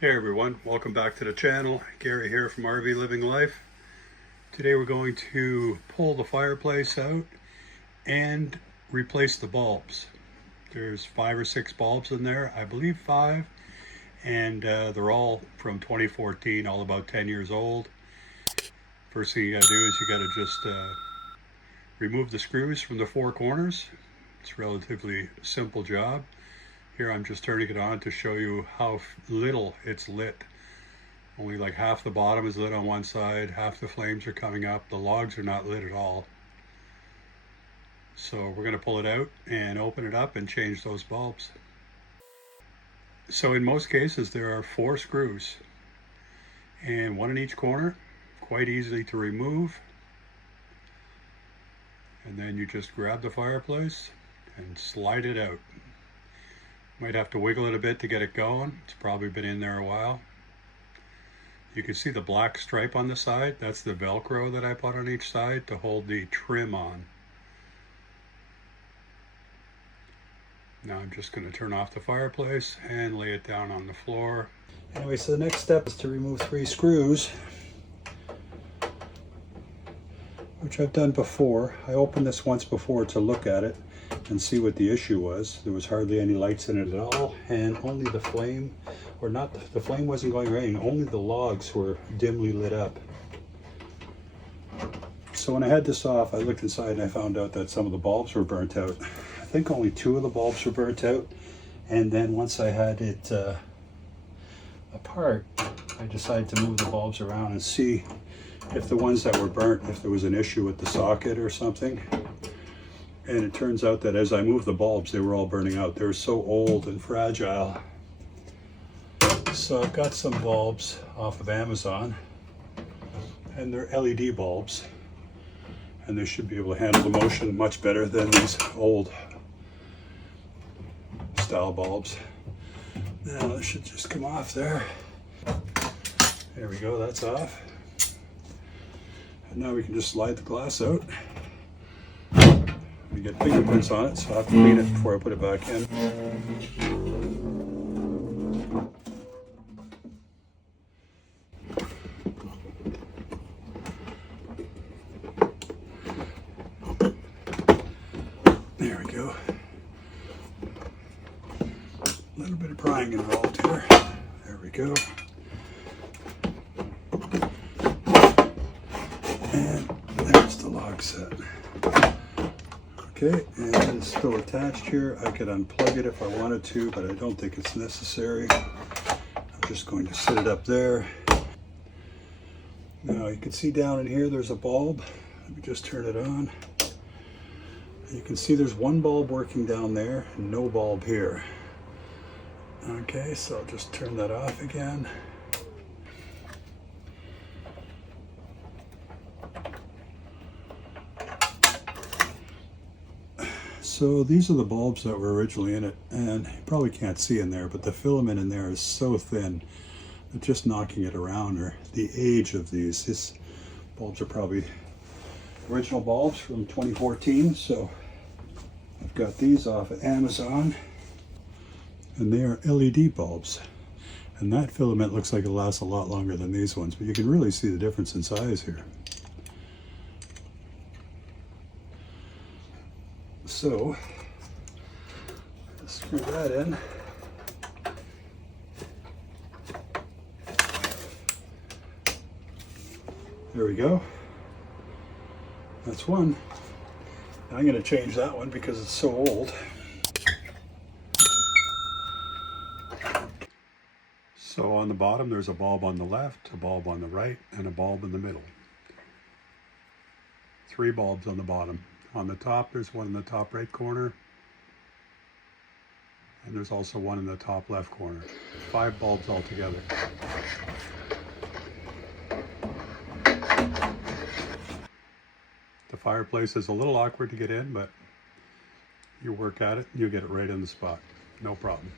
Hey everyone, welcome back to the channel. Gary here from RV Living Life. Today we're going to pull the fireplace out and replace the bulbs. There's 5 or 6 bulbs in there, I believe 5, and they're all from 2014, all about 10 years old. First thing you gotta do is you gotta just remove the screws from the 4 corners. It's a relatively simple job. Here I'm just turning it on to show you how little it's lit. Only like half the bottom is lit on one side, half the flames are coming up. The logs are not lit at all. So we're going to pull it out and open it up and change those bulbs. So in most cases there are 4 screws and 1 in each corner, quite easily to remove. And then you just grab the fireplace and slide it out. Might have to wiggle it a bit to get it going. It's probably been in there a while. You can see the black stripe on the side. That's the Velcro that I put on each side to hold the trim on. Now I'm just going to turn off the fireplace and lay it down on the floor. Anyway, so the next step is to remove 3 screws, which I've done before. I opened this once before to look at it and see what the issue was. There was hardly any lights in it at all, and only the flame, or not, the flame wasn't going right, only the logs were dimly lit up. So when I had this off, I looked inside and I found out that some of the bulbs were burnt out. I think only 2 of the bulbs were burnt out, and then once I had it apart, I decided to move the bulbs around and see if the ones that were burnt, if there was an issue with the socket or something. And it turns out that as I moved the bulbs, they were all burning out. They're so old and fragile. So I've got some bulbs off of Amazon, and they're LED bulbs. And they should be able to handle the motion much better than these old style bulbs. Now this should just come off there. There we go, that's off. And now we can just slide the glass out. We get fingerprints on it, so I have to clean it before I put it back in. There we go. A little bit of prying involved here. There we go. And there's the log set. Okay, and it's still attached here. I could unplug it if I wanted to, but I don't think it's necessary. I'm just going to set it up there. Now you can see down in here there's a bulb. Let me just turn it on. You can see there's 1 bulb working down there and no bulb here. Okay, so I'll just turn that off again. So these are the bulbs that were originally in it, and you probably can't see in there, but the filament in there is so thin that just knocking it around, or the age of these bulbs are probably original bulbs from 2014. So I've got these off of Amazon, and they are LED bulbs. And that filament looks like it lasts a lot longer than these ones, but you can really see the difference in size here. So, screw that in. There we go. That's one. Now I'm going to change that one because it's so old. So on the bottom there's a bulb on the left, a bulb on the right, and a bulb in the middle. 3 bulbs on the bottom. On the top, there's one in the top right corner, and there's also one in the top left corner. 5 bulbs altogether. The fireplace is a little awkward to get in, but you work at it, you get it right in the spot. No problem.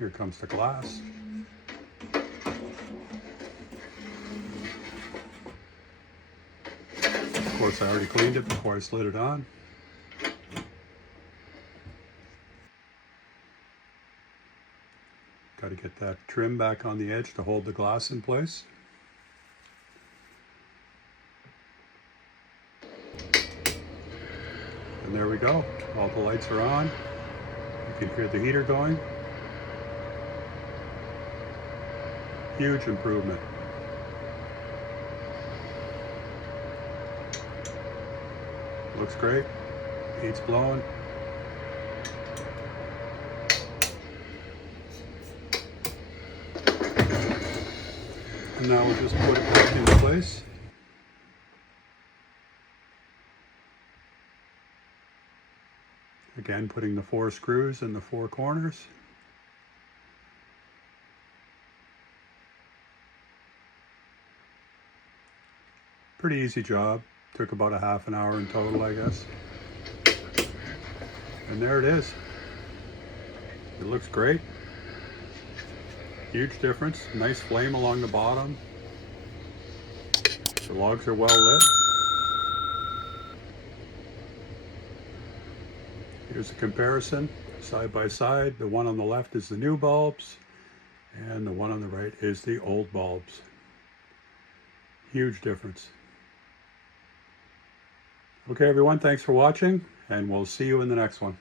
Here comes the glass. Of course, I already cleaned it before I slid it on. Got to get that trim back on the edge to hold the glass in place. And there we go. All the lights are on. You can hear the heater going. Huge improvement. Looks great. Heat's blowing. And now we'll just put it back into place. Again, putting the 4 screws in the 4 corners. Pretty easy job. Took about a half an hour in total, I guess. And there it is. It looks great. Huge difference. Nice flame along the bottom. The logs are well lit. Here's a comparison, side by side. The one on the left is the new bulbs, and the one on the right is the old bulbs. Huge difference. Okay, everyone, thanks for watching, and we'll see you in the next one.